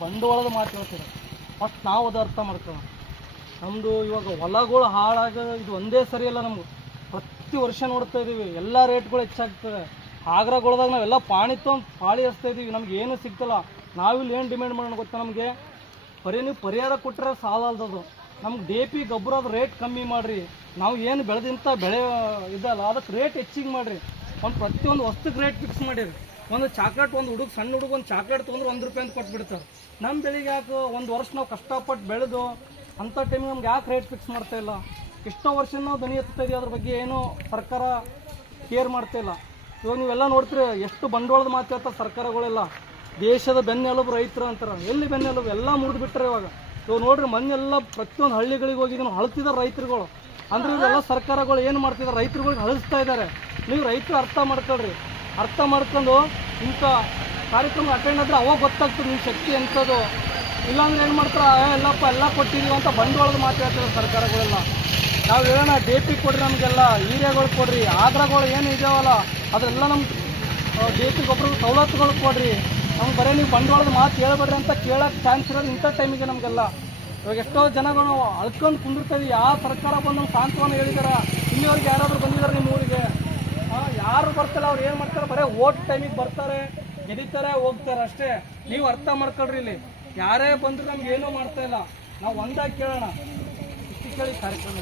ಬಂಡವಾಳದ ಮಾತು ಹೇಳ್ತೀರ? ಫಸ್ಟ್ ನಾವು ಅದು ಅರ್ಥ ಮಾಡ್ಕೊಳ್ಳೋಣ. ನಮ್ಮದು ಇವಾಗ ಹೊಲಗಳು ಹಾಳಾಗ ಇದು ಒಂದೇ ಸರಿ ಅಲ್ಲ ನಮ್ಗೆ ಪ್ರತಿ ವರ್ಷ ನೋಡ್ತಾ ಇದ್ದೀವಿ ಎಲ್ಲ ರೇಟ್ಗಳು ಹೆಚ್ಚಾಗ್ತವೆ. ಆಗ್ರಾಗೊಳದಾಗ ನಾವೆಲ್ಲ ಪಾಣಿ ತೊಗೊಂಡು ಪಾಳಿ ಹಚ್ತಾ ಇದ್ದೀವಿ ನಮ್ಗೆ ಏನು ಸಿಗ್ತಲ್ಲ. ನಾವಿಲ್ಲಿ ಏನು ಡಿಮ್ಯಾಂಡ್ ಮಾಡೋಣ ಗೊತ್ತಾ ನಮಗೆ? ಬರೀ ನೀವು ಪರಿಹಾರ ಕೊಟ್ಟರೆ ಸಾಲಲ್ದದು ನಮ್ಗೆ ಡಿ ಪಿ ಗೊಬ್ಬರದ ರೇಟ್ ಕಮ್ಮಿ ಮಾಡಿರಿ. ನಾವು ಏನು ಬೆಳೆದಿಂತ ಬೆಳೆ, ಇದಲ್ಲ ಅದಕ್ಕೆ ರೇಟ್ ಹೆಚ್ಚಿಗೆ ಮಾಡಿರಿ. ಒಂದು ಪ್ರತಿಯೊಂದು ವಸ್ತುಗೆ ರೇಟ್ ಫಿಕ್ಸ್ ಮಾಡಿರಿ. ಒಂದು ಚಾಕ್ಲೇಟ್, ಒಂದು ಹುಡುಗ, ಸಣ್ಣ ಹುಡುಗ ಒಂದು ಚಾಕ್ಲೇಟ್ ತೊಗೊಂಡ್ರೆ ಒಂದು ರೂಪಾಯಿ ಅಂತ ಕೊಟ್ಬಿಡ್ತಾರೆ. ನಮ್ಮ ಬೆಳಿಗ್ಗೆ ಯಾಕೆ ಒಂದು ವರ್ಷ ನಾವು ಕಷ್ಟಪಟ್ಟು ಬೆಳೆದು ಅಂಥ ಟೈಮಿಗೆ ನಮ್ಗೆ ಯಾಕೆ ರೇಟ್ ಫಿಕ್ಸ್ ಮಾಡ್ತಾ ಇಲ್ಲ? ಎಷ್ಟೋ ವರ್ಷ ನಾವು ದನಿ ಎತ್ತಾ ಇದೀವಿ, ಅದ್ರ ಬಗ್ಗೆ ಏನು ಸರ್ಕಾರ ಕೇರ್ ಮಾಡ್ತಾ ಇಲ್ಲ. ಇವಾಗ ನೀವೆಲ್ಲ ನೋಡ್ತೀರಿ, ಎಷ್ಟು ಬಂಡವಾಳದ ಮಾತು ಹೇಳ್ತಾರೆ ಸರ್ಕಾರಗಳೆಲ್ಲ. ದೇಶದ ಬೆನ್ನೆಲುಬು ರೈತರು ಅಂತಾರೆ. ಎಲ್ಲಿ ಬೆನ್ನೆಲುಬು? ಎಲ್ಲ ಮುರಿದು ಬಿಟ್ಟರೆ ಇವಾಗ. ಇವಾಗ ನೋಡ್ರಿ, ಮೊನ್ನೆಲ್ಲ ಪ್ರತಿಯೊಂದು ಹಳ್ಳಿಗಳಿಗೆ ಹೋಗಿ ಅಳ್ತಿದ್ದಾರೆ ರೈತರುಗಳು. ಅಂದ್ರೆ ಇವೆಲ್ಲ ಸರ್ಕಾರಗಳು ಏನು ಮಾಡ್ತಿದ್ದಾರೆ? ರೈತರುಗಳಿಗೆ ಅಳಿಸ್ತಾ ಇದ್ದಾರೆ. ನೀವು ರೈತರು ಅರ್ಥ ಮಾಡ್ಕೊಳ್ರಿ. ಅರ್ಥ ಮಾಡ್ಕೊಂಡು ಇಂಥ ಕಾರ್ಯಕ್ರಮ ಅಟೆಂಡ್ ಆದರೆ ಅವಾಗ ಗೊತ್ತಾಗ್ತದೆ ನಿಮ್ಮ ಶಕ್ತಿ ಎಂಥದ್ದು. ಇಲ್ಲಾಂದ್ರೆ ಏನು ಮಾಡ್ತಾರೆ ಎಲ್ಲಪ್ಪ ಎಲ್ಲ ಕೊಟ್ಟಿದ್ದೀವಿ ಅಂತ ಬಂಡವಾಳದ ಮಾತು ಹೇಳ್ತಾರೆ ಸರ್ಕಾರಗಳೆಲ್ಲ. ನಾವು ಹೇಳೋಣ ಡಿ ಪಿ ಕೊಡ್ರಿ ನಮಗೆಲ್ಲ ಹೀರೆಗಳು ಕೊಡ್ರಿ ಆಧಾರಗಳು ಏನು ಇದಾವಲ್ಲ ಅದೆಲ್ಲ ನಮ್ಮ ಡಿ ಪಿ ಗೊಬ್ಬರದ ಸವಲತ್ತುಗಳು ಕೊಡ್ರಿ. ನಮ್ಗೆ ಬರೀ ನೀವು ಬಂಡವಾಳದ ಮಾತು ಹೇಳಬೇಡ್ರಿ ಅಂತ ಕೇಳೋಕ್ಕೆ ಚಾನ್ಸ್ ಇರೋದು ಇಂಥ ಟೈಮಿಗೆ ನಮಗೆಲ್ಲ. ಇವಾಗ ಎಷ್ಟೋ ಜನಗಳು ಅಳ್ಕೊಂಡು ಕುಂದಿರ್ತೀವಿ ಯಾವ ಸರ್ಕಾರ ಬಂದು ಸಾಂತ್ವನ ಹೇಳಿದಾರ. ಇಲ್ಲಿವರೆಗೆ ಯಾರಾದರೂ ಬಂದಿದ್ದಾರೆ ನಿಮ್ಮ ಊರಿಗೆ? ಯಾರು ಬರ್ತಾರೆ ಅವ್ರು ಏನು ಮಾಡ್ತಾರೆ? ಬರೇ ಓಟ್ ಟೈಮಿಗೆ ಬರ್ತಾರೆ, ಗೆದಿತಾರೆ, ಹೋಗ್ತಾರೆ ಅಷ್ಟೇ. ನೀವು ಅರ್ಥ ಮಾಡ್ಕೊಳ್ರಿ ಇಲ್ಲಿ. ಯಾರೇ ಬಂದ್ರು ನಮ್ಗೆ ಏನೂ ಮಾಡ್ತಾ ಇಲ್ಲ. ನಾವು ಒಂದಾಗಿ ಕೇಳೋಣ. ಕೇಳಿ ಕಾರ್ಯಕ್ರಮ.